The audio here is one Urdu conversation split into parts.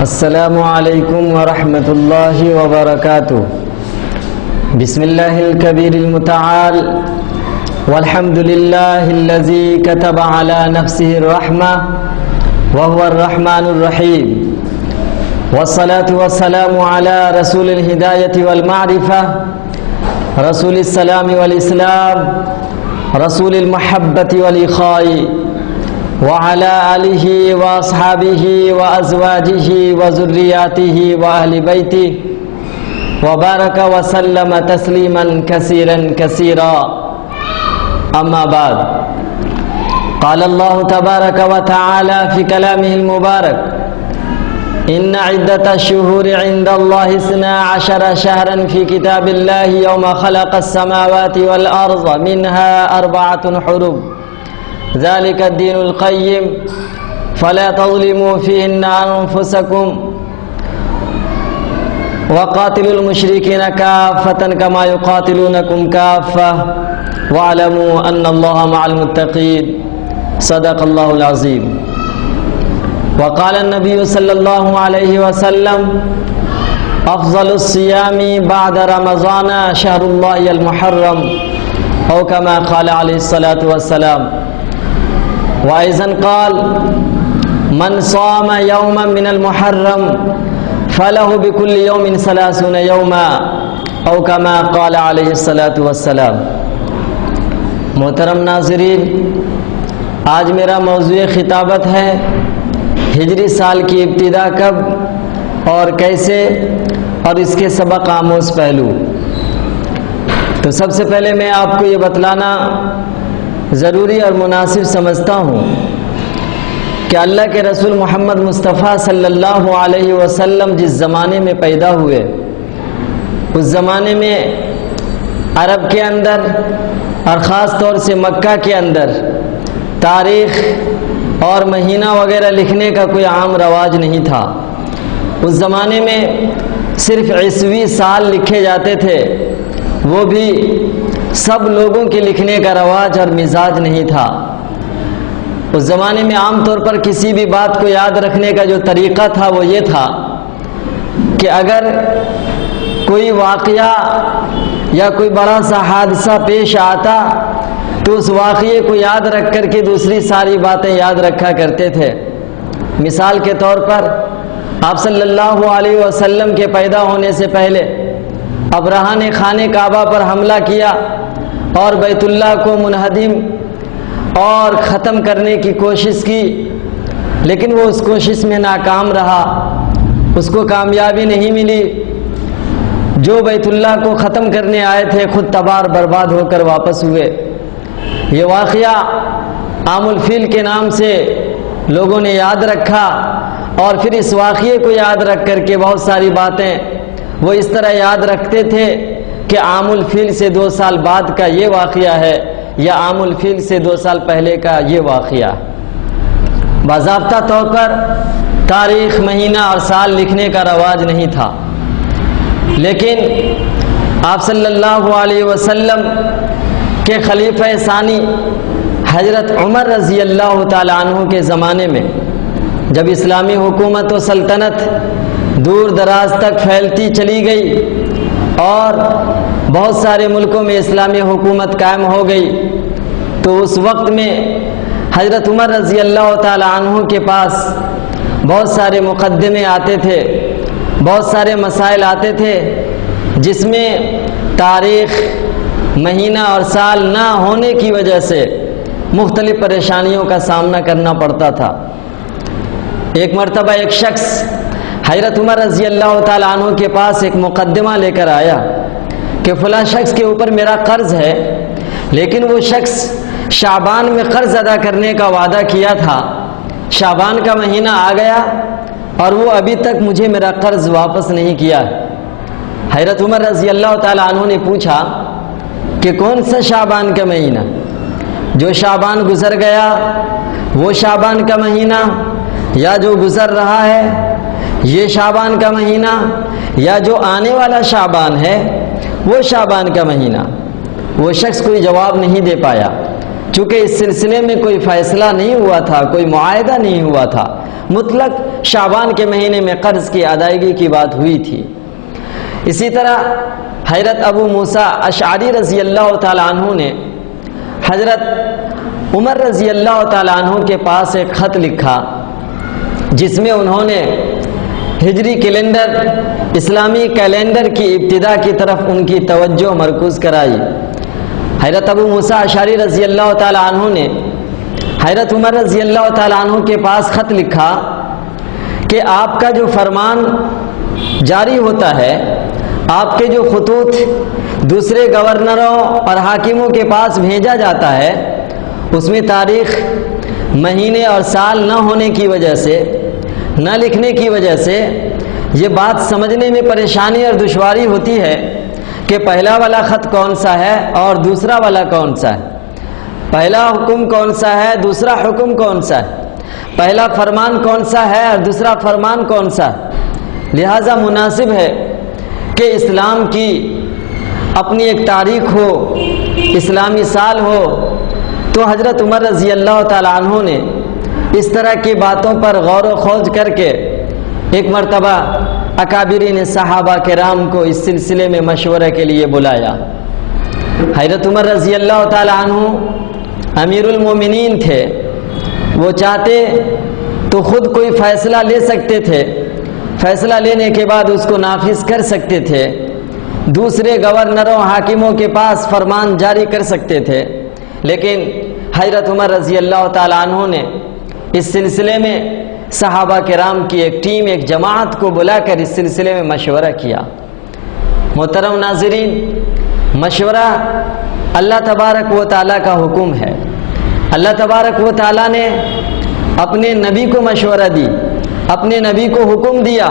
السلام علیکم ورحمۃ اللہ وبرکاتہ۔ بسم اللہ الکبیر المتعال والحمد للہ الذی کتب علی نفسہ الرحمہ وهو الرحمن الرحیم، والصلاة والسلام علی رسول الہدایۃ والمعرفہ، رسول السلام والاسلام، رسول المحبۃ والإخاء، وعلى آلہ واصحابہ وازواجہ وذریاتہ واہل بیتہ وبارک وسلم تسلیما کثیرا کثیرا، اما بعد۔ قال اللہ تبارک وتعالی فی کلامہ المبارک: ان عدۃ الشہور عند اللہ 12 شہرا فی کتاب اللہ یوم خلق السماوات والارض منها 4 حرم ذلك الدين القيم فلا تظلموا فيهن أنفسكم وقاتلوا المشركين كافة كما يقاتلونكم كافة واعلموا أن الله مع المتقين، صدق الله العظيم۔ وقال النبي صلى الله عليه وسلم: أفضل الصيام بعد رمضان شهر الله المحرم، أو كما قال عليه الصلاة والسلام۔ وأيضا قال: من صام يوما من المحرم فله بكل يوم 30 يوما، أو كما قال عليه الصلاة والسلام۔ محترم ناظرین، آج میرا موضوع خطابت ہے ہجری سال کی ابتدا کب اور کیسے، اور اس کے سبق آموز پہلو۔ تو سب سے پہلے میں آپ کو یہ بتلانا ضروری اور مناسب سمجھتا ہوں کہ اللہ کے رسول محمد مصطفیٰ صلی اللہ علیہ وسلم جس زمانے میں پیدا ہوئے، اس زمانے میں عرب کے اندر اور خاص طور سے مکہ کے اندر تاریخ اور مہینہ وغیرہ لکھنے کا کوئی عام رواج نہیں تھا۔ اس زمانے میں صرف عیسوی سال لکھے جاتے تھے، وہ بھی سب لوگوں کے لکھنے کا رواج اور مزاج نہیں تھا۔ اس زمانے میں عام طور پر کسی بھی بات کو یاد رکھنے کا جو طریقہ تھا وہ یہ تھا کہ اگر کوئی واقعہ یا کوئی بڑا سا حادثہ پیش آتا تو اس واقعے کو یاد رکھ کر کے دوسری ساری باتیں یاد رکھا کرتے تھے۔ مثال کے طور پر آپ صلی اللہ علیہ وسلم کے پیدا ہونے سے پہلے ابرہہ نے خانہ کعبہ پر حملہ کیا اور بیت اللہ کو منہدم اور ختم کرنے کی کوشش کی، لیکن وہ اس کوشش میں ناکام رہا، اس کو کامیابی نہیں ملی۔ جو بیت اللہ کو ختم کرنے آئے تھے خود تباہ برباد ہو کر واپس ہوئے۔ یہ واقعہ عام الفیل کے نام سے لوگوں نے یاد رکھا، اور پھر اس واقعے کو یاد رکھ کر کے بہت ساری باتیں وہ اس طرح یاد رکھتے تھے کہ عام الفیل سے 2 سال بعد کا یہ واقعہ ہے، یا عام الفیل سے 2 سال پہلے کا یہ واقعہ۔ باضابطہ طور پر تاریخ، مہینہ اور سال لکھنے کا رواج نہیں تھا، لیکن آپ صلی اللہ علیہ وسلم کے خلیفہ ثانی حضرت عمر رضی اللہ تعالی عنہ کے زمانے میں جب اسلامی حکومت و سلطنت دور دراز تک پھیلتی چلی گئی اور بہت سارے ملکوں میں اسلامی حکومت قائم ہو گئی، تو اس وقت میں حضرت عمر رضی اللہ تعالی عنہ کے پاس بہت سارے مقدمے آتے تھے، بہت سارے مسائل آتے تھے جس میں تاریخ، مہینہ اور سال نہ ہونے کی وجہ سے مختلف پریشانیوں کا سامنا کرنا پڑتا تھا۔ ایک مرتبہ ایک شخص حضرت عمر رضی اللہ تعالیٰ عنہ کے پاس ایک مقدمہ لے کر آیا کہ فلاں شخص کے اوپر میرا قرض ہے، لیکن وہ شخص شعبان میں قرض ادا کرنے کا وعدہ کیا تھا، شعبان کا مہینہ آ گیا اور وہ ابھی تک مجھے میرا قرض واپس نہیں کیا۔ حضرت عمر رضی اللہ تعالیٰ عنہ نے پوچھا کہ کون سا شعبان کا مہینہ؟ جو شعبان گزر گیا وہ شعبان کا مہینہ، یا جو گزر رہا ہے یہ شعبان کا مہینہ، یا جو آنے والا شعبان ہے وہ شعبان کا مہینہ؟ وہ شخص کوئی جواب نہیں دے پایا، چونکہ اس سلسلے میں کوئی فیصلہ نہیں ہوا تھا، کوئی معاہدہ نہیں ہوا تھا۔ مطلق شعبان کے مہینے میں قرض کی ادائیگی کی بات ہوئی تھی۔ اسی طرح حضرت ابو موسیٰ اشعری رضی اللہ تعالیٰ عنہ نے حضرت عمر رضی اللہ تعالیٰ عنہ کے پاس ایک خط لکھا جس میں انہوں نے ہجری کیلنڈر، اسلامی کیلنڈر کی ابتدا کی طرف ان کی توجہ مرکوز کرائی۔ حضرت ابو موسیٰ اشعری رضی اللہ تعالیٰ عنہ نے حضرت عمر رضی اللہ تعالیٰ عنہ کے پاس خط لکھا کہ آپ کا جو فرمان جاری ہوتا ہے، آپ کے جو خطوط دوسرے گورنروں اور حاکموں کے پاس بھیجا جاتا ہے، اس میں تاریخ، مہینے اور سال نہ ہونے کی وجہ سے، نہ لکھنے کی وجہ سے یہ بات سمجھنے میں پریشانی اور دشواری ہوتی ہے کہ پہلا والا خط کون سا ہے اور دوسرا والا کون سا ہے، پہلا حکم کون سا ہے، دوسرا حکم کون سا ہے، پہلا فرمان کون سا ہے اور دوسرا فرمان کون سا ہے۔ لہٰذا مناسب ہے کہ اسلام کی اپنی ایک تاریخ ہو، اسلامی سال ہو، تو حضرت عمر رضی اللہ تعالیٰ عنہ نے اس طرح کی باتوں پر غور و خوض کر کے ایک مرتبہ اکابرین صحابہ کرام کو اس سلسلے میں مشورہ کے لیے بلایا۔ حضرت عمر رضی اللہ تعالیٰ عنہ امیر المومنین تھے، وہ چاہتے تو خود کوئی فیصلہ لے سکتے تھے، فیصلہ لینے کے بعد اس کو نافذ کر سکتے تھے، دوسرے گورنروں حاکموں کے پاس فرمان جاری کر سکتے تھے، لیکن حضرت عمر رضی اللہ تعالیٰ عنہ نے اس سلسلے میں صحابہ کرام کی ایک ٹیم، ایک جماعت کو بلا کر اس سلسلے میں مشورہ کیا۔ محترم ناظرین، مشورہ اللہ تبارک و تعالیٰ کا حکم ہے۔ اللہ تبارک و تعالیٰ نے اپنے نبی کو مشورہ دی، اپنے نبی کو حکم دیا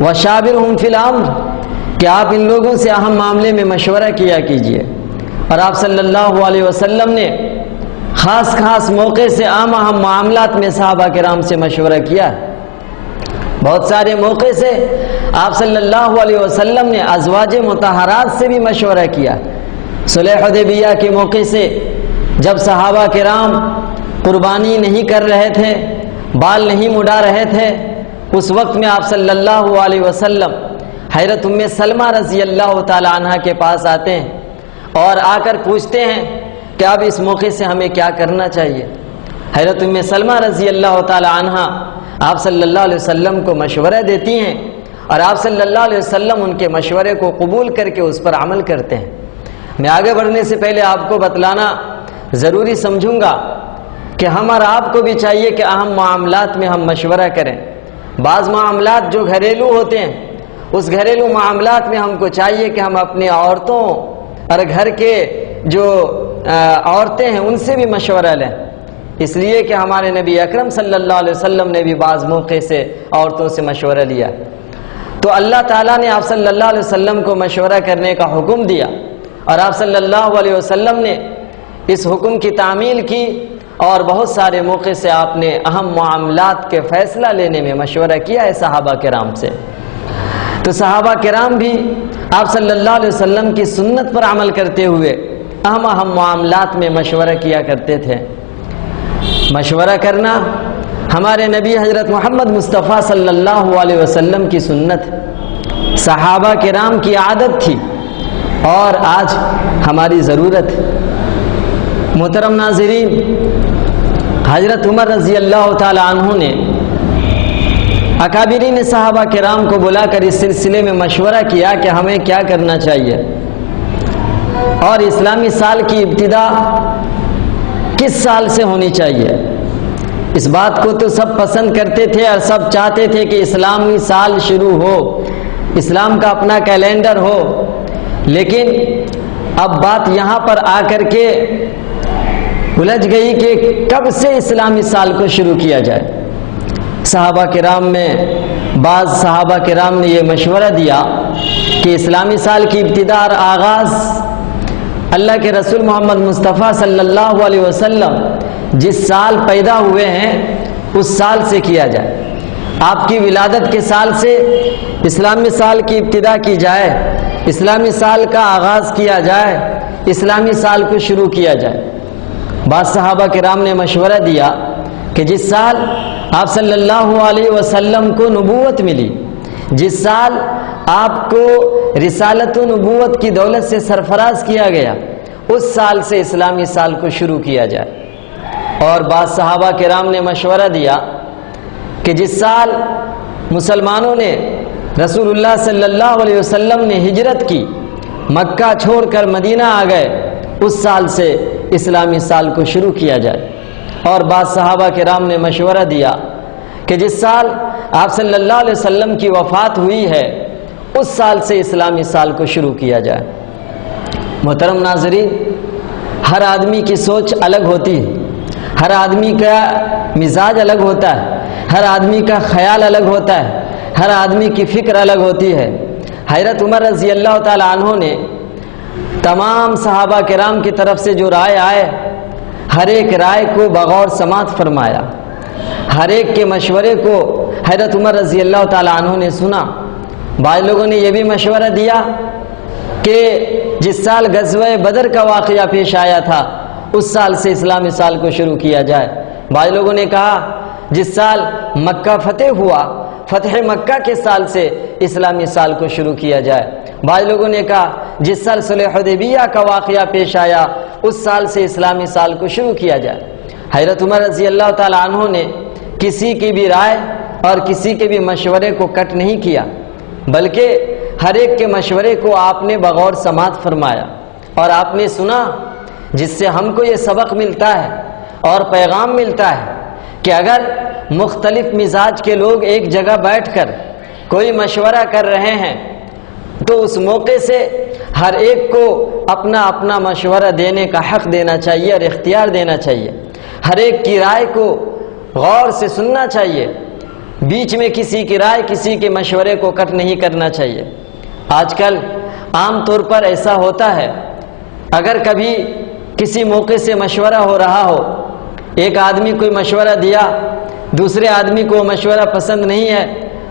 وَشَاوِرْهُمْ فِي الْأَمْرِ کہ آپ ان لوگوں سے اہم معاملے میں مشورہ کیا کیجئے، اور آپ صلی اللہ علیہ وسلم نے خاص موقع سے اہم معاملات میں صحابہ کرام سے مشورہ کیا۔ بہت سارے موقع سے آپ صلی اللہ علیہ وسلم نے ازواج مطہرات سے بھی مشورہ کیا۔ صلح حدیبیہ کے موقع سے جب صحابہ کرام قربانی نہیں کر رہے تھے، بال نہیں مڈا رہے تھے، اس وقت میں آپ صلی اللہ علیہ وسلم حضرت ام سلمہ رضی اللہ تعالی عنہ کے پاس آتے ہیں اور آ کر پوچھتے ہیں کہ اب اس موقع سے ہمیں کیا کرنا چاہیے۔ حضرت ام سلمہ رضی اللہ تعالی عنہ آپ صلی اللہ علیہ وسلم کو مشورہ دیتی ہیں، اور آپ صلی اللہ علیہ وسلم ان کے مشورے کو قبول کر کے اس پر عمل کرتے ہیں۔ میں آگے بڑھنے سے پہلے آپ کو بتلانا ضروری سمجھوں گا کہ ہم اور آپ کو بھی چاہیے کہ اہم معاملات میں ہم مشورہ کریں۔ بعض معاملات جو گھریلو ہوتے ہیں، اس گھریلو معاملات میں ہم کو چاہیے کہ ہم اپنے عورتوں اور گھر کے جو عورتیں ہیں ان سے بھی مشورہ لیں، اس لیے کہ ہمارے نبی اکرم صلی اللہ علیہ وسلم نے بھی بعض موقع سے عورتوں سے مشورہ لیا۔ تو اللہ تعالیٰ نے آپ صلی اللہ علیہ وسلم کو مشورہ کرنے کا حکم دیا، اور آپ صلی اللہ علیہ وسلم نے اس حکم کی تعمیل کی، اور بہت سارے موقع سے آپ نے اہم معاملات کے فیصلہ لینے میں مشورہ کیا ہے صحابہ کرام سے۔ تو صحابہ کرام بھی آپ صلی اللہ علیہ وسلم کی سنت پر عمل کرتے ہوئے اہم معاملات میں مشورہ کیا کرتے تھے۔ مشورہ کرنا ہمارے نبی حضرت محمد مصطفیٰ صلی اللہ علیہ وسلم کی سنت، صحابہ کرام کی عادت تھی، اور آج ہماری ضرورت۔ محترم ناظرین، حضرت عمر رضی اللہ تعالی عنہ نے اکابرین صحابہ کرام کو بلا کر اس سلسلے میں مشورہ کیا کہ ہمیں کیا کرنا چاہیے، اور اسلامی سال کی ابتدا کس سال سے ہونی چاہیے۔ اس بات کو تو سب پسند کرتے تھے اور سب چاہتے تھے کہ اسلامی سال شروع ہو، اسلام کا اپنا کیلنڈر ہو، لیکن اب بات یہاں پر آ کر کے الجھ گئی کہ کب سے اسلامی سال کو شروع کیا جائے۔ صحابہ کرام میں بعض صحابہ کرام نے یہ مشورہ دیا کہ اسلامی سال کی ابتدا اور آغاز اللہ کے رسول محمد مصطفیٰ صلی اللہ علیہ وسلم جس سال پیدا ہوئے ہیں اس سال سے کیا جائے۔ آپ کی ولادت کے سال سے اسلامی سال کی ابتدا کی جائے، اسلامی سال کا آغاز کیا جائے، اسلامی سال کو شروع کیا جائے۔ بعض صحابہ کرام نے مشورہ دیا کہ جس سال آپ صلی اللہ علیہ وسلم کو نبوت ملی، جس سال آپ کو رسالت و نبوت کی دولت سے سرفراز کیا گیا، اس سال سے اسلامی سال کو شروع کیا جائے۔ اور بعض صحابہ کرام نے مشورہ دیا کہ جس سال مسلمانوں نے رسول اللہ صلی اللہ علیہ وسلم نے ہجرت کی، مکہ چھوڑ کر مدینہ آ گئے، اس سال سے اسلامی سال کو شروع کیا جائے۔ اور بعض صحابہ کرام نے مشورہ دیا کہ جس سال آپ صلی اللہ علیہ وسلم کی وفات ہوئی ہے، اس سال سے اسلامی سال کو شروع کیا جائے۔ محترم ناظرین، ہر آدمی کی سوچ الگ ہوتی ہے، ہر آدمی کا مزاج الگ ہوتا ہے، ہر آدمی کا خیال الگ ہوتا ہے، ہر آدمی کی فکر الگ ہوتی ہے۔ حضرت عمر رضی اللہ تعالی عنہ نے تمام صحابہ کرام کی طرف سے جو رائے آئے، ہر ایک رائے کو بغور سماعت فرمایا، ہر ایک کے مشورے کو حضرت عمر رضی اللہ تعالی عنہ نے سنا۔ بعض لوگوں نے یہ بھی مشورہ دیا کہ جس سال غزوہ بدر کا واقعہ پیش آیا تھا، اس سال سے اسلامی سال کو شروع کیا جائے۔ بعض لوگوں نے کہا جس سال مکہ فتح ہوا، فتح مکہ کے سال سے اسلامی سال کو شروع کیا جائے۔ بعض لوگوں نے کہا جس سال صلح حدیبیہ کا واقعہ پیش آیا، اس سال سے اسلامی سال کو شروع کیا جائے۔ حضرت عمر رضی اللہ تعالی عنہ نے کسی کی بھی رائے اور کسی کے بھی مشورے کو کٹ نہیں کیا، بلکہ ہر ایک کے مشورے کو آپ نے بغور سماعت فرمایا اور آپ نے سنا، جس سے ہم کو یہ سبق ملتا ہے اور پیغام ملتا ہے کہ اگر مختلف مزاج کے لوگ ایک جگہ بیٹھ کر کوئی مشورہ کر رہے ہیں تو اس موقع سے ہر ایک کو اپنا اپنا مشورہ دینے کا حق دینا چاہیے اور اختیار دینا چاہیے۔ ہر ایک کی رائے کو غور سے سننا چاہیے، بیچ میں کسی کی رائے کسی کے مشورے کو کٹ نہیں کرنا چاہیے۔ آج کل عام طور پر ایسا ہوتا ہے، اگر کبھی کسی موقع سے مشورہ ہو رہا ہو، ایک آدمی کوئی مشورہ دیا، دوسرے آدمی کو مشورہ پسند نہیں ہے،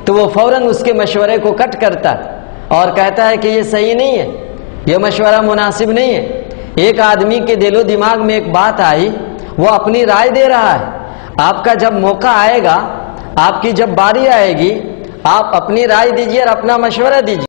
تو وہ فوراً اس کے مشورے کو کٹ کرتا ہے اور کہتا ہے کہ یہ صحیح نہیں ہے، یہ مشورہ مناسب نہیں ہے۔ ایک آدمی کے دل و دماغ میں ایک بات آئی، وہ اپنی رائے دے رہا ہے۔ آپ کا جب موقع آئے گا، آپ کی جب باری آئے گی، آپ اپنی رائے دیجیے اور اپنا مشورہ دیجیے۔